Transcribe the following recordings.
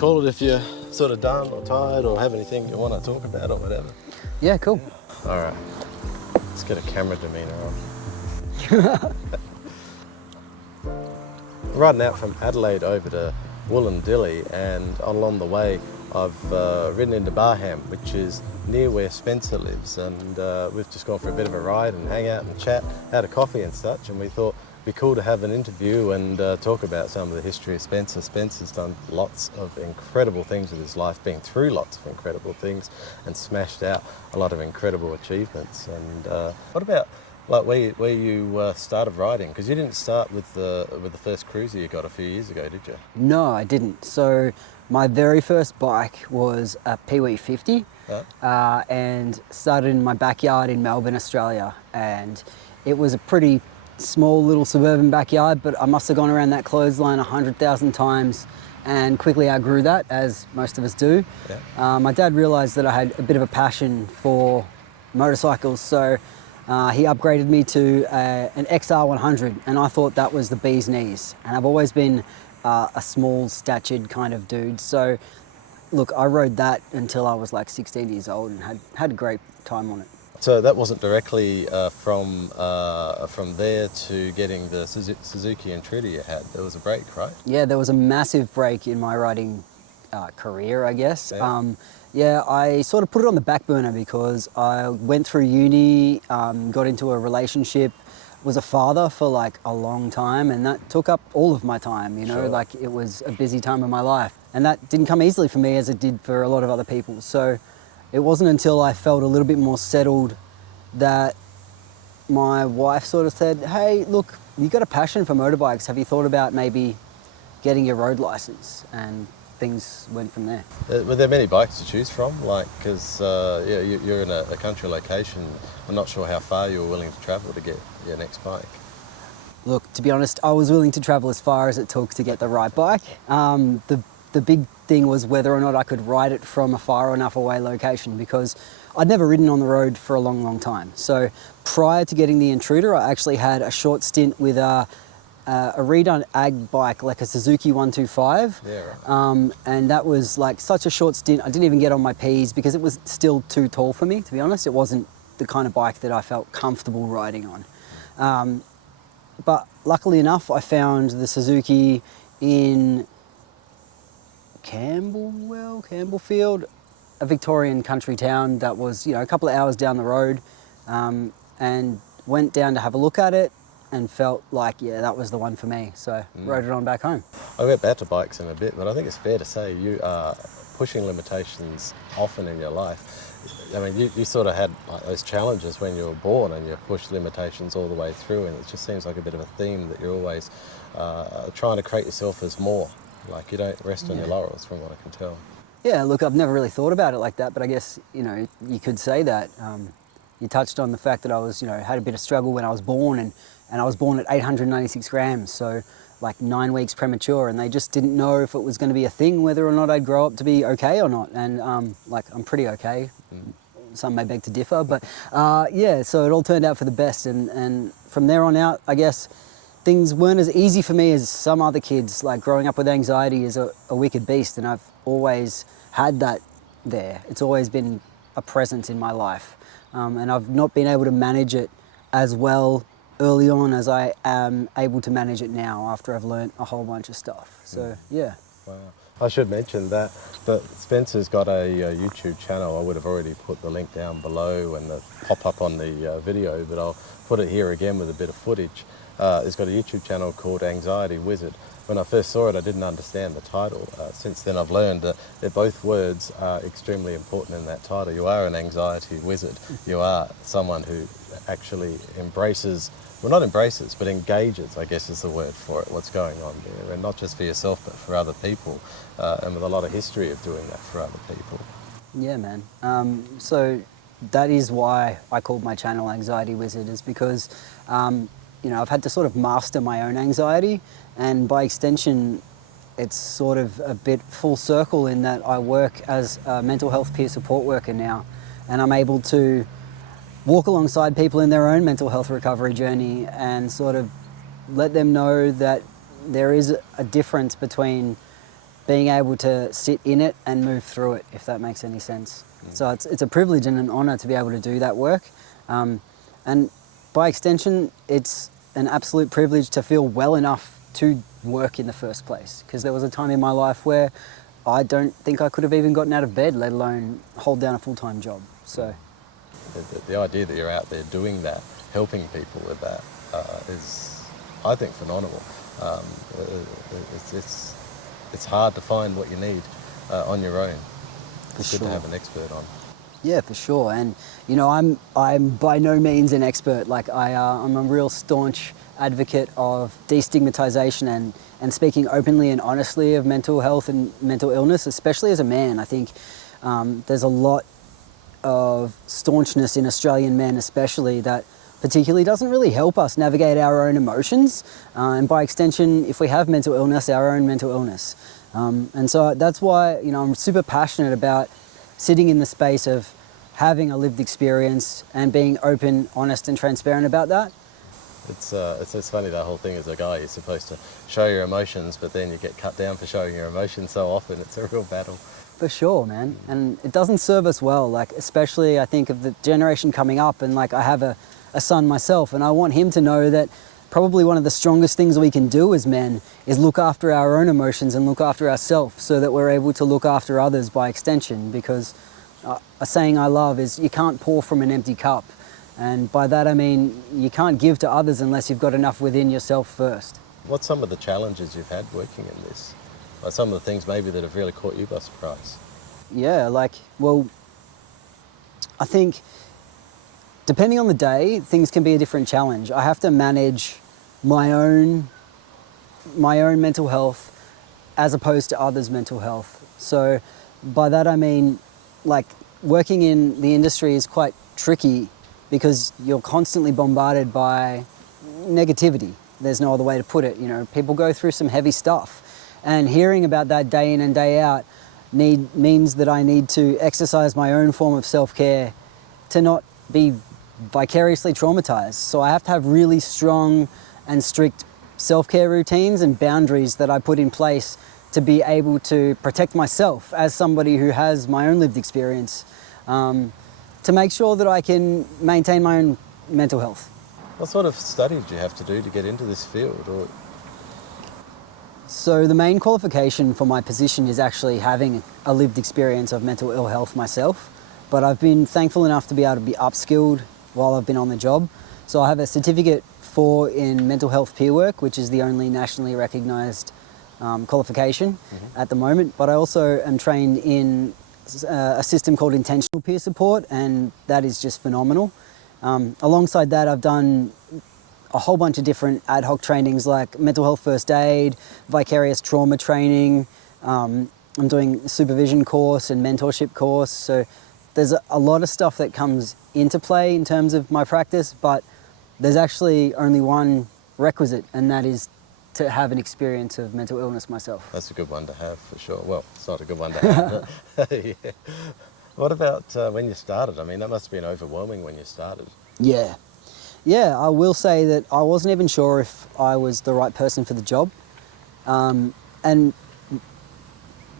call it if you're sort of done or tired or have anything you want to talk about or whatever. Yeah, cool. All right, let's get a camera demeanor on. Riding out from Adelaide over to Wollondilly, and along the way I've ridden into Barham, which is near where Spencer lives, and we've just gone for a bit of a ride and hang out and chat, had a coffee and such, and we thought it'd be cool to have an interview and talk about some of the history of Spencer. Spencer's done lots of incredible things with his life, been through lots of incredible things and smashed out a lot of incredible achievements. And what about like where you started riding? Because you didn't start with the first cruiser you got a few years ago, did you? No, I didn't. So my very first bike was a Pee-wee 50 and started in my backyard in Melbourne, Australia. And it was a pretty small little suburban backyard, but I must have gone around that clothesline 100,000 times and quickly outgrew that, as most of us do. Yeah. My dad realised that I had a bit of a passion for motorcycles, so he upgraded me to an XR100, and I thought that was the bee's knees. And I've always been a small statured kind of dude. So look, I rode that until I was like 16 years old and had a great time on it. So that wasn't directly from there to getting the Suzuki Intruder you had. There was a break, right? Yeah, there was a massive break in my riding career, I guess. Yeah. I sort of put it on the back burner because I went through uni, got into a relationship, was a father for like a long time, and that took up all of my time, you know, like it was a busy time of my life. And that didn't come easily for me as it did for a lot of other people. So it wasn't until I felt a little bit more settled that my wife sort of said, hey, look, you've got a passion for motorbikes. Have you thought about maybe getting your road license? And things went from there. Were there many bikes to choose from? Like, because you're in a country location, I'm not sure how far you were willing to travel to get your next bike. Look, to be honest, I was willing to travel as far as it took to get the right bike. The big thing was whether or not I could ride it from a far enough away location, because I'd never ridden on the road for a long, long time. So prior to getting the Intruder, I actually had a short stint with a redone ag bike, like a Suzuki 125. Yeah, right. And that was like such a short stint. I didn't even get on my P's because it was still too tall for me, to be honest. It wasn't the kind of bike that I felt comfortable riding on. But luckily enough, I found the Suzuki in Campbellfield, a Victorian country town that was, you know, a couple of hours down the road, and went down to have a look at it and felt like, yeah, that was the one for me. So rode it on back home. I'll get back to bikes in a bit, but I think it's fair to say you are pushing limitations often in your life. I mean, you sort of had like those challenges when you were born, and you pushed limitations all the way through, and it just seems like a bit of a theme that you're always trying to create yourself as more. Like, you don't rest on your laurels, from what I can tell. Yeah, look, I've never really thought about it like that, but I guess, you know, you could say that. You touched on the fact that I was, you know, had a bit of struggle when I was born, and I was born at 896 grams, so like 9 weeks premature, and they just didn't know if it was going to be a thing, whether or not I'd grow up to be okay or not. And like, I'm pretty okay. Some may beg to differ, but yeah, so it all turned out for the best. And from there on out, I guess, things weren't as easy for me as some other kids. Like, growing up with anxiety is a wicked beast, and I've always had that there. It's always been a presence in my life. And I've not been able to manage it as well early on as I am able to manage it now after I've learned a whole bunch of stuff. So, yeah. Wow. I should mention that Spencer's got a YouTube channel. I would have already put the link down below and the pop up on the video, but I'll put it here again with a bit of footage. He's got a YouTube channel called Anxiety Wizard. When I first saw it, I didn't understand the title. Since then, I've learned that both words are extremely important in that title. You are an anxiety wizard. You are someone who actually embraces, well, not embraces, but engages, I guess is the word for it, what's going on there. And not just for yourself, but for other people. And with a lot of history of doing that for other people. Yeah, man. So that is why I called my channel Anxiety Wizard, is because you know, I've had to sort of master my own anxiety, and by extension, it's sort of a bit full circle in that I work as a mental health peer support worker now, and I'm able to walk alongside people in their own mental health recovery journey and sort of let them know that there is a difference between being able to sit in it and move through it, if that makes any sense. So it's a privilege and an honour to be able to do that work. And by extension, it's an absolute privilege to feel well enough to work in the first place. Because there was a time in my life where I don't think I could have even gotten out of bed, let alone hold down a full-time job. So the idea that you're out there doing that, helping people with that, is, I think, phenomenal. It's hard to find what you need on your own. It's good to have an expert on. Yeah, for sure. And you know, I'm by no means an expert. Like I'm a real staunch advocate of destigmatization and speaking openly and honestly of mental health and mental illness, especially as a man. I think there's a lot of staunchness in Australian men, especially, that particularly doesn't really help us navigate our own emotions, and by extension, if we have mental illness, our own mental illness. And so that's why, you know, I'm super passionate about sitting in the space of having a lived experience and being open, honest and transparent about that. It's funny, that whole thing as a guy, you're supposed to show your emotions, but then you get cut down for showing your emotions so often. It's a real battle. For sure, man. And it doesn't serve us well, like especially I think of the generation coming up, and like I have a son myself, and I want him to know that probably one of the strongest things we can do as men is look after our own emotions and look after ourselves so that we're able to look after others by extension, because a saying I love is you can't pour from an empty cup. And by that I mean you can't give to others unless you've got enough within yourself first. What's some of the challenges you've had working in this? Like some of the things maybe that have really caught you by surprise? Yeah, like, well, I think depending on the day, things can be a different challenge. I have to manage my own mental health as opposed to others' mental health. So by that I mean, like, working in the industry is quite tricky because you're constantly bombarded by negativity. There's no other way to put it. You know, people go through some heavy stuff, and hearing about that day in and day out means that I need to exercise my own form of self-care to not be vicariously traumatized. So I have to have really strong and strict self-care routines and boundaries that I put in place to be able to protect myself as somebody who has my own lived experience, to make sure that I can maintain my own mental health. What sort of studies do you have to do to get into this field? Or... So the main qualification for my position is actually having a lived experience of mental ill health myself, but I've been thankful enough to be able to be upskilled while I've been on the job. So I have a certificate 4 in mental health peer work, which is the only nationally recognised qualification at the moment, but I also am trained in a system called intentional peer support, and that is just phenomenal. Alongside that, I've done a whole bunch of different ad hoc trainings like mental health first aid, vicarious trauma training. I'm doing a supervision course and mentorship course. So there's a lot of stuff that comes into play in terms of my practice, but there's actually only one requisite, and that is to have an experience of mental illness myself. That's a good one to have, for sure. Well, it's not a good one to have, but yeah. What about when you started? I mean, that must have been overwhelming when you started. Yeah. Yeah, I will say that I wasn't even sure if I was the right person for the job. And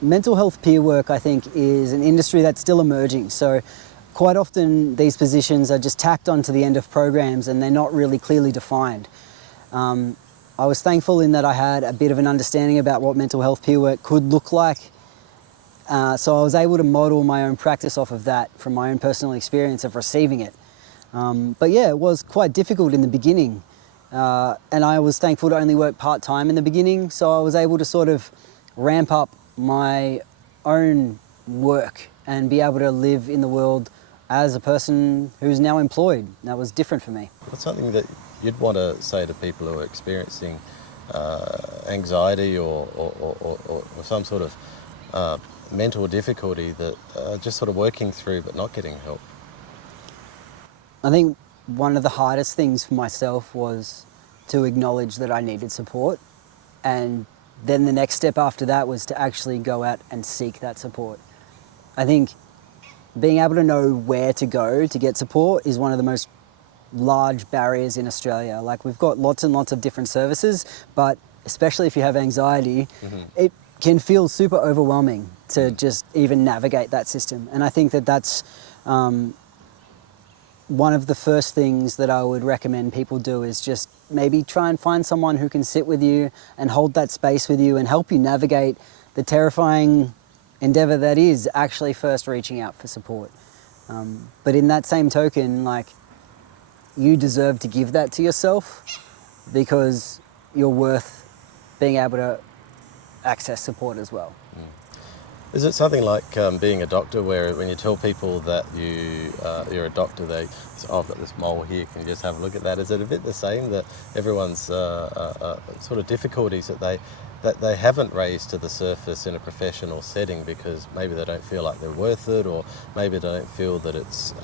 mental health peer work, I think, is an industry that's still emerging. So quite often these positions are just tacked onto the end of programs and they're not really clearly defined. I was thankful in that I had a bit of an understanding about what mental health peer work could look like. So I was able to model my own practice off of that from my own personal experience of receiving it. But yeah, it was quite difficult in the beginning. And I was thankful to only work part-time in the beginning, so I was able to sort of ramp up my own work and be able to live in the world as a person who's now employed. That was different for me. What's something that you'd want to say to people who are experiencing anxiety or some sort of mental difficulty that are just sort of working through but not getting help? I think one of the hardest things for myself was to acknowledge that I needed support, and then the next step after that was to actually go out and seek that support. I think being able to know where to go to get support is one of the most large barriers in Australia. Like, we've got lots and lots of different services, but especially if you have anxiety, it can feel super overwhelming to just even navigate that system. And I think that that's one of the first things that I would recommend people do is just maybe try and find someone who can sit with you and hold that space with you and help you navigate the terrifying endeavor that is actually first reaching out for support. But in that same token, like, you deserve to give that to yourself because you're worth being able to access support as well. Is it something like being a doctor, where when you tell people that you're a doctor, they say, oh, I've got this mole here, can you just have a look at that? Is it a bit the same, that everyone's sort of difficulties that they haven't raised to the surface in a professional setting because maybe they don't feel like they're worth it, or maybe they don't feel that it's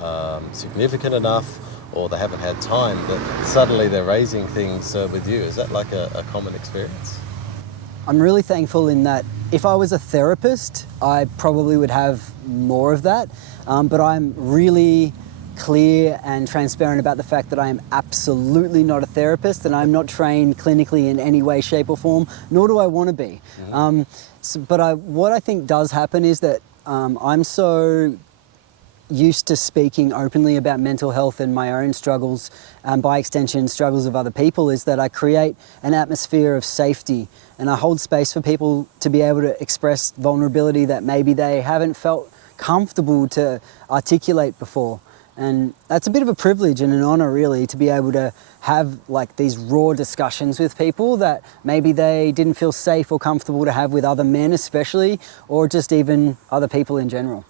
significant enough, or they haven't had time, that suddenly they're raising things with you? Is that like a common experience? I'm really thankful in that if I was a therapist, I probably would have more of that. But I'm really clear and transparent about the fact that I am absolutely not a therapist, and I'm not trained clinically in any way, shape or form, nor do I want to be. What I think does happen is that I'm so used to speaking openly about mental health and my own struggles, and by extension struggles of other people, is that I create an atmosphere of safety and I hold space for people to be able to express vulnerability that maybe they haven't felt comfortable to articulate before. And that's a bit of a privilege and an honor, really, to be able to have like these raw discussions with people that maybe they didn't feel safe or comfortable to have with other men especially, or just even other people in general.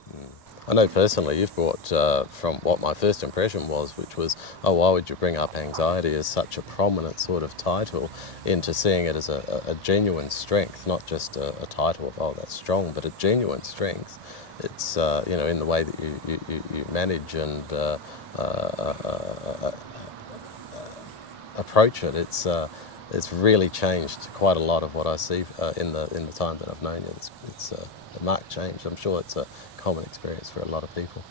I know personally you've brought from what my first impression was, which was, oh, why would you bring up anxiety as such a prominent sort of title, into seeing it as a genuine strength, not just a title of, oh, that's strong, but a genuine strength. It's, you know, in the way that you manage and approach it. It's really changed quite a lot of what I see in the time that I've known you. It's a marked change. I'm sure it's a common experience for a lot of people.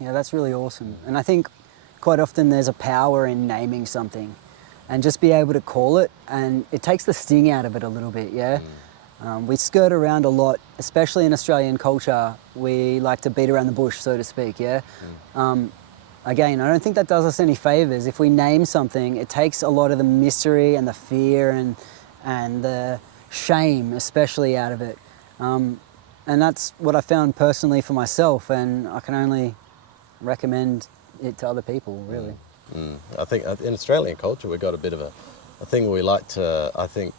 Yeah, that's really awesome. And I think quite often there's a power in naming something and just be able to call it, and it takes the sting out of it a little bit, yeah? We skirt around a lot, especially in Australian culture. We like to beat around the bush, so to speak, yeah? Again, I don't think that does us any favours. If we name something, it takes a lot of the mystery and the fear and the shame especially out of it. And that's what I found personally for myself, and I can only recommend it to other people, really. I think in Australian culture we've got a bit of a thing we like to, I think,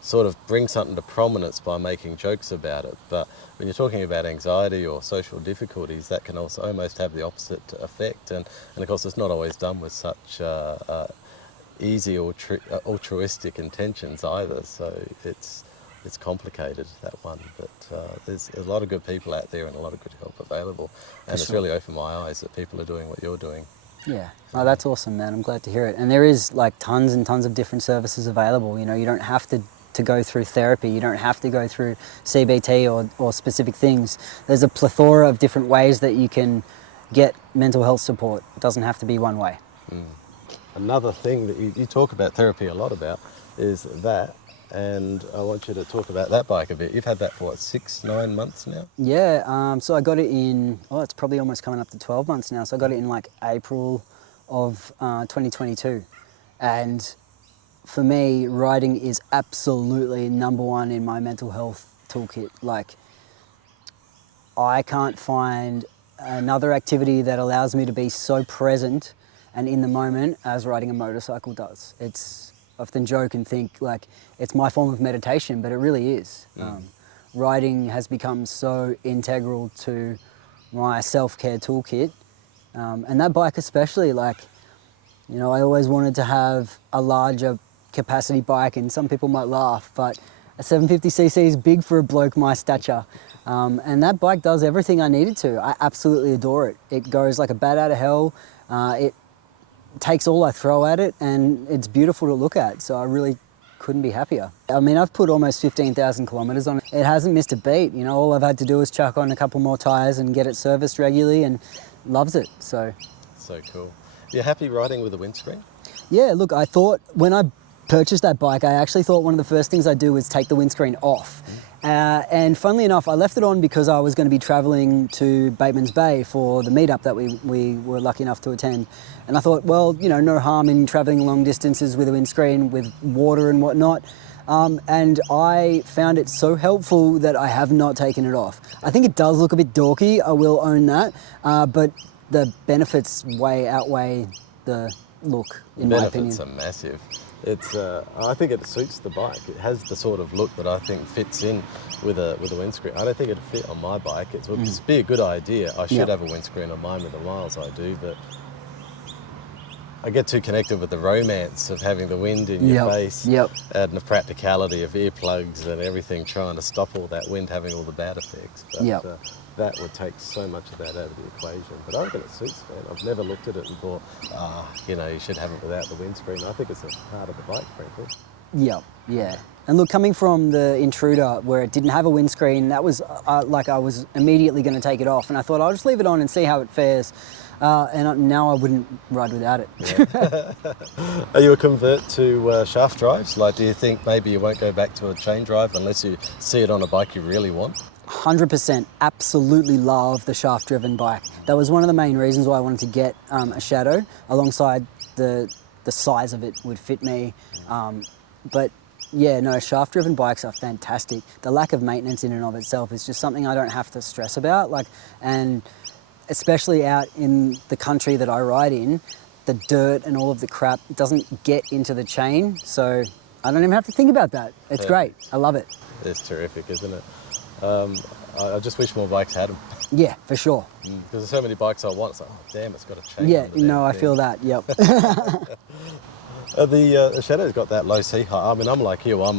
sort of bring something to prominence by making jokes about it. But when you're talking about anxiety or social difficulties, that can also almost have the opposite effect. And of course it's not always done with such easy or altruistic intentions either. So it's complicated, that one, but there's a lot of good people out there and a lot of good help available, and it's really opened my eyes that people are doing what you're doing. Yeah, oh, that's awesome, man. I'm glad to hear it. And there is like tons and tons of different services available. You know, you don't have to go through therapy, you don't have to go through CBT or specific things. There's a plethora of different ways that you can get mental health support. It doesn't have to be one way. Another thing that you talk about therapy a lot about is that, and I want you to talk about that bike a bit. You've had that for what, 6-9 months now? Yeah, so I got it in, it's probably almost coming up to 12 months now. So I got it in like April of 2022. And for me, riding is absolutely number one in my mental health toolkit. Like, I can't find another activity that allows me to be so present and in the moment as riding a motorcycle does. I often joke and think like it's my form of meditation, but it really is. Riding has become so integral to my self-care toolkit, and that bike especially. Like, you know, I always wanted to have a larger capacity bike, and some people might laugh, but a 750cc is big for a bloke my stature, and that bike does everything I needed to. I absolutely adore it. It goes like a bat out of hell. It takes all I throw at it, and it's beautiful to look at, so I really couldn't be happier. I mean, I've put almost 15,000 kilometres on it. It hasn't missed a beat. You know, all I've had to do is chuck on a couple more tyres and get it serviced regularly, and loves it. So cool. You're happy riding with a windscreen? Yeah, look, I thought when I purchased that bike, I actually thought one of the first things I'd do was take the windscreen off. And funnily enough, I left it on because I was going to be traveling to Bateman's Bay for the meetup that we were lucky enough to attend. And I thought, well, you know, no harm in traveling long distances with a windscreen, with water and whatnot. And I found it so helpful that I have not taken it off. I think it does look a bit dorky, I will own that, but the benefits way outweigh the look, in my opinion. Benefits are massive. It's, I think it suits the bike. It has the sort of look that I think fits in with a windscreen. I don't think it'd fit on my bike. It's be a good idea. I should have a windscreen on mine with the miles I do, but I get too connected with the romance of having the wind in your face and the practicality of earplugs and everything, trying to stop all that wind having all the bad effects. But, that would take so much of that out of the equation. But I reckon it suits, man. I've never looked at it and thought, you know, you should have it without the windscreen. I think it's a part of the bike, frankly. Yeah. And look, coming from the Intruder, where it didn't have a windscreen, that was like I was immediately going to take it off. And I thought, I'll just leave it on and see how it fares. Now I wouldn't ride without it. Yeah. Are you a convert to shaft drives? Like, do you think maybe you won't go back to a chain drive unless you see it on a bike you really want? 100% absolutely love the shaft driven bike. That was one of the main reasons why I wanted to get a Shadow, alongside the size of it would fit me. But yeah, no, shaft driven bikes are fantastic. The lack of maintenance in and of itself is just something I don't have to stress about. And especially out in the country that I ride in, the dirt and all of the crap doesn't get into the chain. So I don't even have to think about that. It's great. I love it. It's terrific, isn't it? I just wish more bikes had them. Yeah, for sure. Because there's so many bikes I want. It's like, oh, damn, it's got a chain. Yeah, no, I feel that, yep. The Shadow's got that low seat height. I mean, I'm like you. I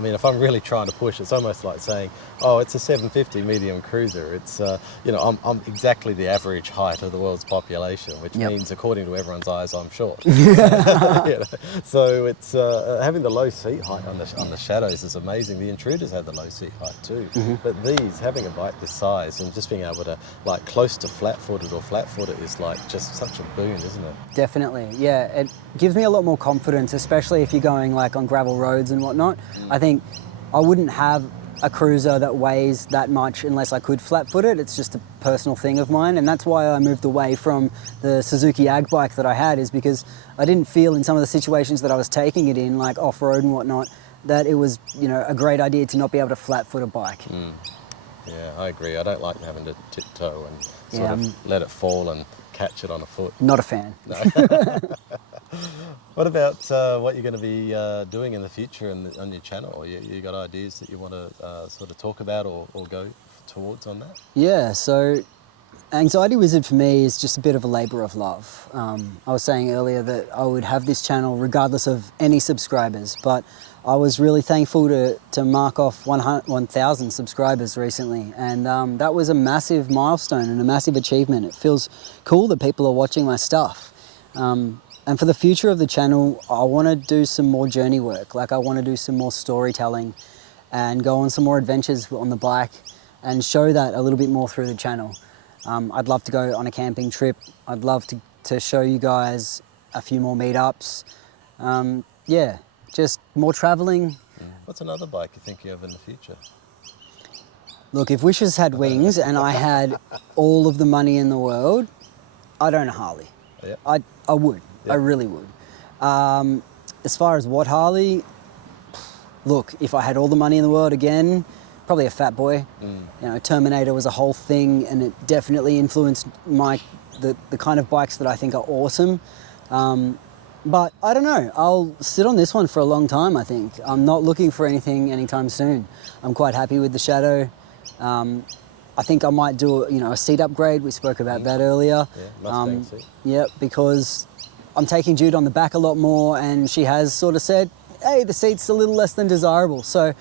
mean, if I'm really trying to push, it's almost like saying, oh, it's a 750 medium cruiser. It's, you know, I'm exactly the average height of the world's population, which means, according to everyone's eyes, I'm short. You know? So it's having the low seat height on the Shadows is amazing. The Intruders have the low seat height too, but these, having a bike this size and just being able to, like, close to flat-footed or flat-footed is like just such a boon, isn't it? Definitely, yeah. It gives me a lot more confidence, especially if you're going like on gravel roads and whatnot. I think I wouldn't have a cruiser that weighs that much unless I could flat-foot it. It's just a personal thing of mine, and that's why I moved away from the Suzuki ag bike that I had, is because I didn't feel in some of the situations that I was taking it in, like off-road and whatnot, that it was, you know, a great idea to not be able to flat-foot a bike. Yeah, I agree. I don't like having to tiptoe and sort of let it fall and catch it on a foot. Not a fan. No. What about what you're going to be doing in the future on your channel? You got ideas that you want to sort of talk about or go towards on that? Yeah, so Anxiety Wizard for me is just a bit of a labour of love. I was saying earlier that I would have this channel regardless of any subscribers, but I was really thankful to mark off 1,000 subscribers recently, and that was a massive milestone and a massive achievement. It feels cool that people are watching my stuff. And for the future of the channel, I want to do some more journey work. Like, I want to do some more storytelling and go on some more adventures on the bike and show that a little bit more through the channel. I'd love to go on a camping trip. I'd love to show you guys a few more meetups. Yeah, just more traveling. What's another bike you think you have in the future? Look, if wishes had wings and I had all of the money in the world, I'd own a Harley. Yeah. I would. I really would. As far as what Harley, look, if I had all the money in the world again, probably a Fat Boy. You know, Terminator was a whole thing, and it definitely influenced the kind of bikes that I think are awesome. But I don't know, I'll sit on this one for a long time, I think. I'm not looking for anything anytime soon. I'm quite happy with the Shadow. I think I might do a seat upgrade. We spoke about that earlier. Yeah, Mustang seat. Yeah, because I'm taking Jude on the back a lot more, and she has sort of said, hey, the seat's a little less than desirable. So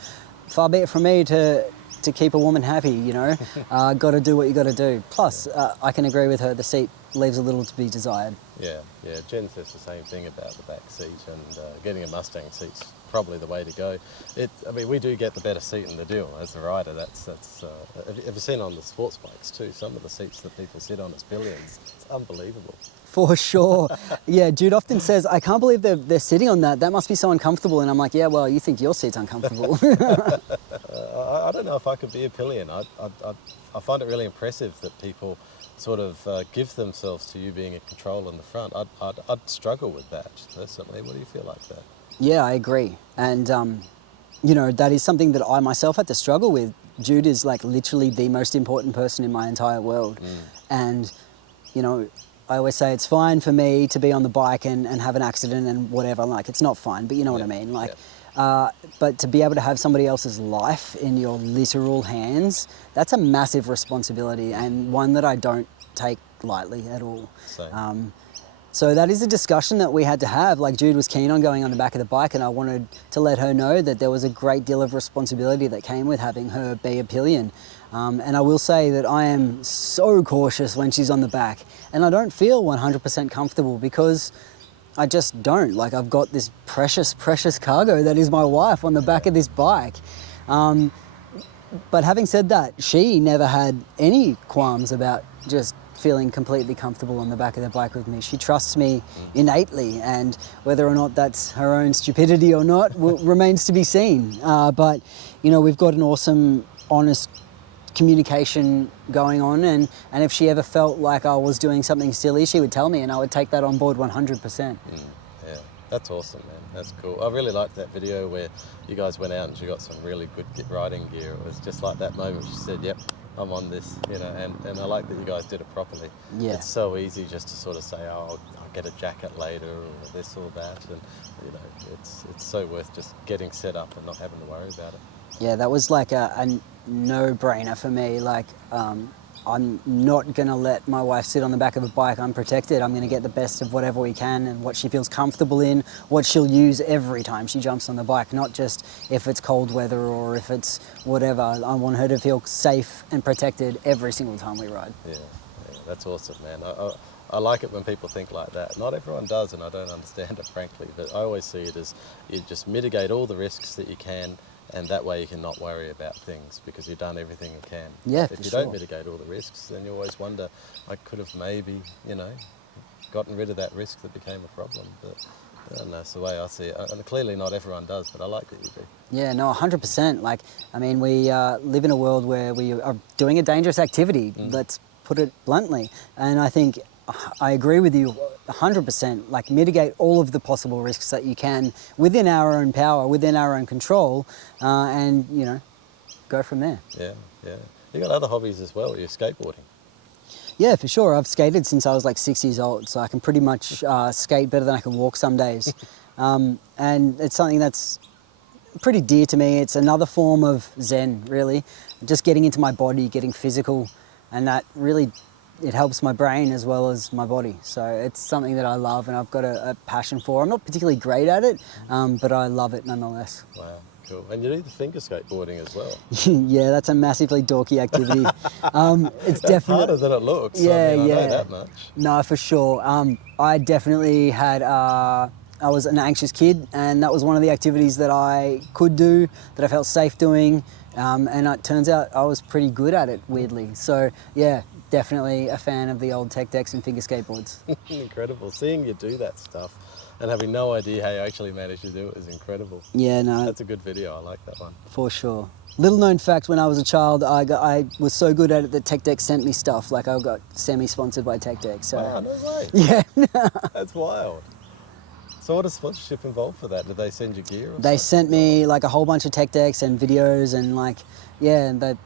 far be it from me to keep a woman happy, you know. Got to do what you got to do. Plus, I can agree with her, the seat leaves a little to be desired. Yeah. Jen says the same thing about the back seat, and getting a Mustang seat's probably the way to go. I mean, we do get the better seat in the deal as a rider. That's. Have you seen on the sports bikes too? Some of the seats that people sit on, it's billions. It's unbelievable. For sure. Yeah, Jude often says, I can't believe they're sitting on that. That must be so uncomfortable. And I'm like, yeah, well, you think your seat's uncomfortable. I don't know if I could be a pillion. I find it really impressive that people sort of give themselves to you being in control in the front. I'd struggle with that, personally. What do you feel like that? Yeah, I agree. And, you know, that is something that I myself had to struggle with. Jude is like literally the most important person in my entire world. And, you know, I always say it's fine for me to be on the bike and have an accident and whatever. Like, it's not fine, but you know what I mean? Like, but to be able to have somebody else's life in your literal hands, that's a massive responsibility and one that I don't take lightly at all. So that is a discussion that we had to have. Like, Jude was keen on going on the back of the bike, and I wanted to let her know that there was a great deal of responsibility that came with having her be a pillion. And I will say that I am so cautious when she's on the back, and I don't feel 100% comfortable because I just don't. Like, I've got this precious, precious cargo that is my wife on the back of this bike. But having said that, she never had any qualms about just feeling completely comfortable on the back of the bike with me. She trusts me innately, and whether or not that's her own stupidity or not remains to be seen. But, you know, we've got an awesome, honest communication going on, and if she ever felt like I was doing something silly, she would tell me, and I would take that on board 100%. Yeah, that's awesome, man. That's cool. I really liked that video where you guys went out and she got some really good riding gear. It was just like that moment she said, yep, I'm on this, you know, and I like that you guys did it properly. Yeah. It's so easy just to sort of say, oh, I'll get a jacket later or this or that, and, you know, it's so worth just getting set up and not having to worry about it. Yeah, that was like a no-brainer for me. Like, I'm not going to let my wife sit on the back of a bike unprotected. I'm going to get the best of whatever we can and what she feels comfortable in, what she'll use every time she jumps on the bike, not just if it's cold weather or if it's whatever. I want her to feel safe and protected every single time we ride. Yeah, that's awesome, man. I like it when people think like that. Not everyone does, and I don't understand it, frankly, but I always see it as you just mitigate all the risks that you can, and that way you can not worry about things because you've done everything you can. Yeah, if you don't mitigate all the risks, then you always wonder, I could have maybe, you know, gotten rid of that risk that became a problem. But I don't know, that's the way I see it. And clearly not everyone does, but I like that you do. Yeah, no, 100%. Like, I mean, we live in a world where we are doing a dangerous activity, let's put it bluntly. And I think I agree with you 100%, like mitigate all of the possible risks that you can within our own power, within our own control, and, you know, go from there. Yeah. You got other hobbies as well, you're skateboarding. Yeah, for sure. I've skated since I was like 6 years old, so I can pretty much skate better than I can walk some days. And it's something that's pretty dear to me. It's another form of Zen, really. Just getting into my body, getting physical, and that really, it helps my brain as well as my body. So it's something that I love and I've got a passion for. I'm not particularly great at it, but I love it nonetheless. Wow, cool. And you do the finger skateboarding as well. Yeah, that's a massively dorky activity. It's That's definitely harder than it looks. Yeah, I mean, I yeah. know that much. No, for sure. I definitely had, I was an anxious kid, and that was one of the activities that I could do, that I felt safe doing, and it turns out I was pretty good at it, weirdly. So yeah, definitely a fan of the old Techdecks and finger skateboards. Incredible. Seeing you do that stuff and having no idea how you actually managed to do it is incredible. Yeah, no. That's a good video. I like that one. For sure. Little known fact, when I was a child, I was so good at it that Techdeck sent me stuff. Like, I got semi-sponsored by Techdeck. So. Wow, no way. Yeah. That's wild. So what does sponsorship involve for that? Did they send you gear or They something? sent me like a whole bunch of Techdecks and videos and like, yeah, and that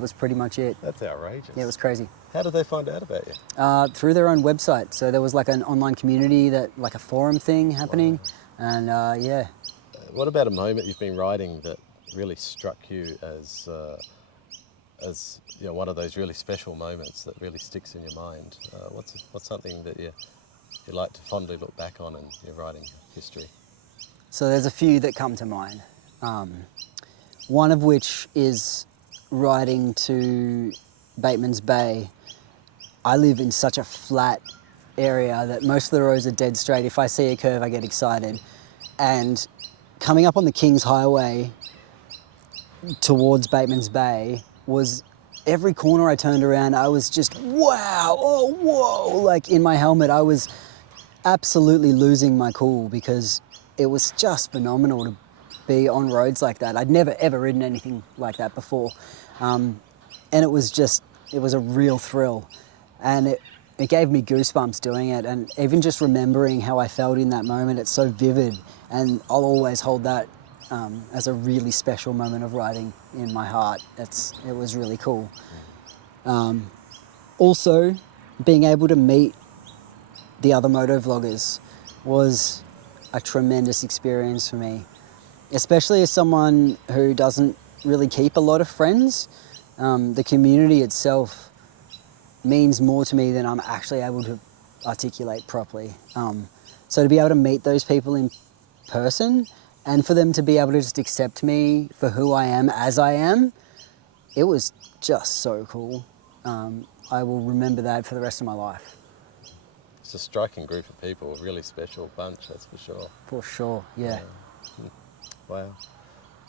was pretty much it. That's outrageous. Yeah, it was crazy. How did they find out about you? Through their own website. So there was like an online community, like a forum thing happening. Wow. And yeah. What about a moment you've been riding that really struck you as you know, one of those really special moments that really sticks in your mind? What's something that you like to fondly look back on in your riding history? So there's a few that come to mind. One of which is riding to Bateman's Bay. I live in such a flat area that most of the roads are dead straight. If I see a curve, I get excited. And coming up on the King's Highway towards Bateman's Bay was every corner I turned around, I was just, wow, oh, whoa, like in my helmet. I was absolutely losing my cool because it was just phenomenal to be on roads like that. I'd never ever ridden anything like that before. And it was a real thrill. And it gave me goosebumps doing it. And even just remembering how I felt in that moment, it's so vivid. And I'll always hold that as a really special moment of riding in my heart. It was really cool. Also, being able to meet the other motovloggers was a tremendous experience for me, especially as someone who doesn't really keep a lot of friends. The community itself means more to me than I'm actually able to articulate properly. So to be able to meet those people in person and for them to be able to just accept me for who I am as I am, it was just so cool. I will remember that for the rest of my life. It's a striking group of people, a really special bunch, that's for sure. For sure, yeah. Wow.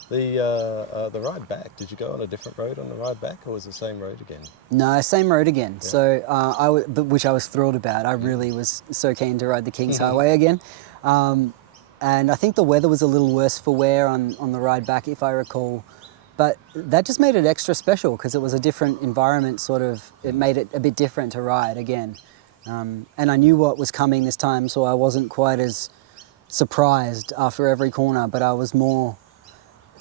The ride back, did you go on a different road on the ride back, or was it the same road again? No, same road again. Yeah. So, which I was thrilled about. I really was so keen to ride the King's Highway again. And I think the weather was a little worse for wear on the ride back, if I recall. But that just made it extra special because it was a different environment, sort of. It made it a bit different to ride again. And I knew what was coming this time, so I wasn't quite as surprised after every corner, but I was more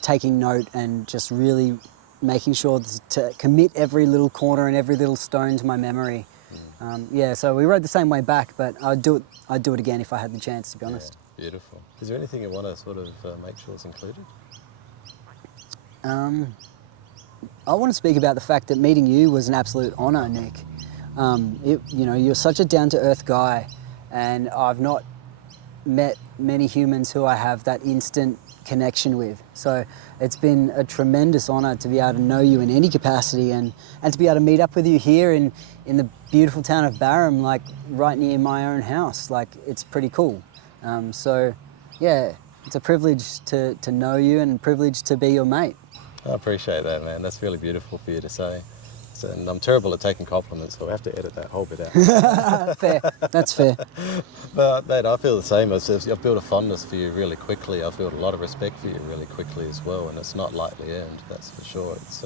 taking note and just really making sure to commit every little corner and every little stone to my memory. Yeah, so we rode the same way back, but I'd do it again if I had the chance, to be honest. Yeah, beautiful. Is there anything you want to sort of make sure is included? I want to speak about the fact that meeting you was an absolute honour, Nick. You know, you're such a down-to-earth guy, and I've not met many humans who I have that instant connection with. So it's been a tremendous honour to be able to know you in any capacity and to be able to meet up with you here in the beautiful town of Barham, like right near my own house. Like, it's pretty cool. So yeah, it's a privilege to know you and a privilege to be your mate. I appreciate that, man. That's really beautiful for you to say. And I'm terrible at taking compliments, so I have to edit that whole bit out. Fair, that's fair. But mate, I feel the same. I've built a fondness for you really quickly. I've built a lot of respect for you really quickly as well, and it's not lightly earned, that's for sure. It's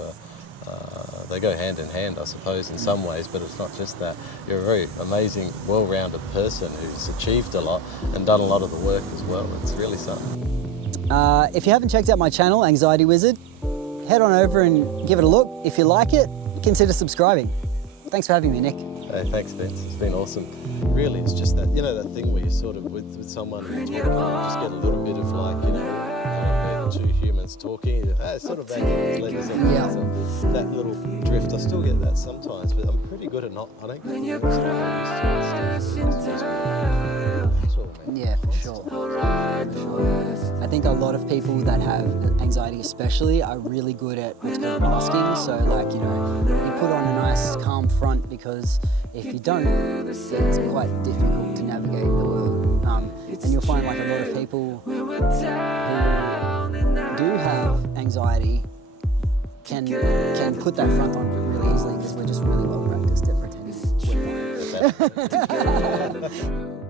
they go hand in hand, I suppose, in some ways, but it's not just that. You're a very amazing, well-rounded person who's achieved a lot and done a lot of the work as well. It's really something. If you haven't checked out my channel, Anxiety Wizard, head on over and give it a look. If you like it, consider subscribing. Thanks for having me, Nick. Hey, thanks, Vince. It's been awesome. Really, it's just that, you know, that thing where you're sort of with someone and talking, you just get a little bit of like, you know, two humans talking. It's sort of that, that little drift. I still get that sometimes, but I'm pretty good at not. I don't get used to it. Yeah, for sure. I think a lot of people that have anxiety especially are really good at what's called masking. So like, you know, you put on a nice calm front, because if you don't, it's quite difficult to navigate the world. And you'll find like a lot of people who do have anxiety can put that front on really easily, because we're just really well practiced at pretending we're not.